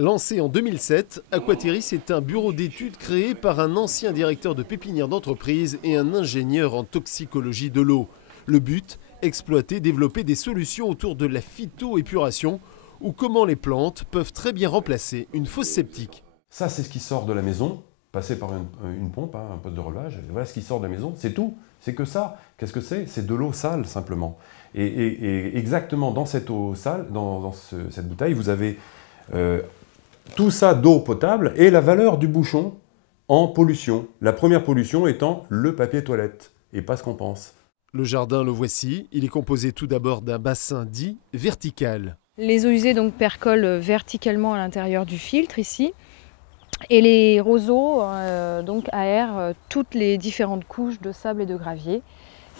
Lancé en 2007, Aquateris est un bureau d'études créé par un ancien directeur de pépinière d'entreprise et un ingénieur en toxicologie de l'eau. Le but, exploiter, développer des solutions autour de la phytoépuration ou comment les plantes peuvent très bien remplacer une fosse septique. Ça, c'est ce qui sort de la maison, passé par une pompe, un poste de relevage. Voilà ce qui sort de la maison, c'est tout. C'est que ça. Qu'est-ce que c'est? C'est de l'eau sale, simplement. Et exactement dans cette eau sale, cette bouteille, vous avez tout ça d'eau potable et la valeur du bouchon en pollution. La première pollution étant le papier toilette, et pas ce qu'on pense. Le jardin, le voici. Il est composé tout d'abord d'un bassin dit vertical. Les eaux usées donc percolent verticalement à l'intérieur du filtre ici. Et les roseaux donc aèrent toutes les différentes couches de sable et de gravier,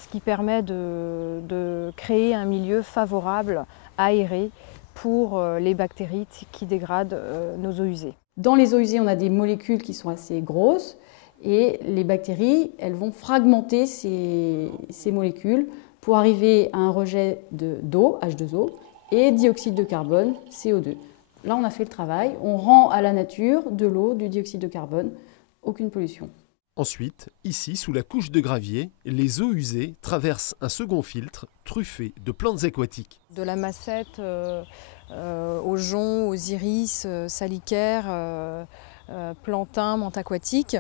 ce qui permet de créer un milieu favorable, aéré, pour les bactéries qui dégradent nos eaux usées. Dans les eaux usées, on a des molécules qui sont assez grosses et les bactéries, elles vont fragmenter ces molécules pour arriver à un rejet d'eau, H2O, et dioxyde de carbone, CO2. Là, on a fait le travail, on rend à la nature de l'eau, du dioxyde de carbone, aucune pollution. Ensuite, ici, sous la couche de gravier, les eaux usées traversent un second filtre truffé de plantes aquatiques. De la massette aux joncs, aux iris, salicaires, plantains, menthe aquatique.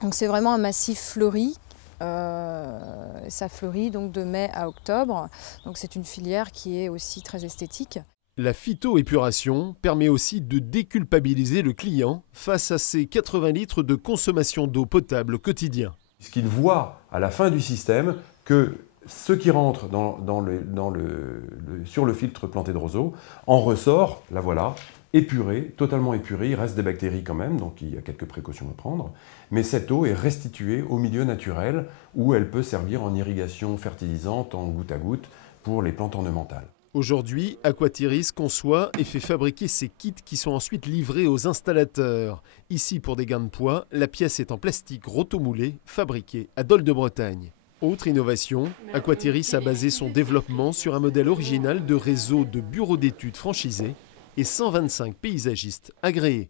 Donc c'est vraiment un massif fleuri. Ça fleurit donc de mai à octobre. Donc c'est une filière qui est aussi très esthétique. La phytoépuration permet aussi de déculpabiliser le client face à ses 80 litres de consommation d'eau potable quotidien. Puisqu'il voit à la fin du système que ce qui rentre sur le filtre planté de roseaux en ressort, la voilà, épuré, totalement épuré. Il reste des bactéries quand même, donc il y a quelques précautions à prendre. Mais cette eau est restituée au milieu naturel où elle peut servir en irrigation fertilisante, en goutte à goutte, pour les plantes ornementales. Aujourd'hui, Aquateris conçoit et fait fabriquer ces kits qui sont ensuite livrés aux installateurs. Ici, pour des gains de poids, la pièce est en plastique rotomoulé, fabriquée à Dole de Bretagne. Autre innovation, Aquateris a basé son développement sur un modèle original de réseau de bureaux d'études franchisés et 125 paysagistes agréés.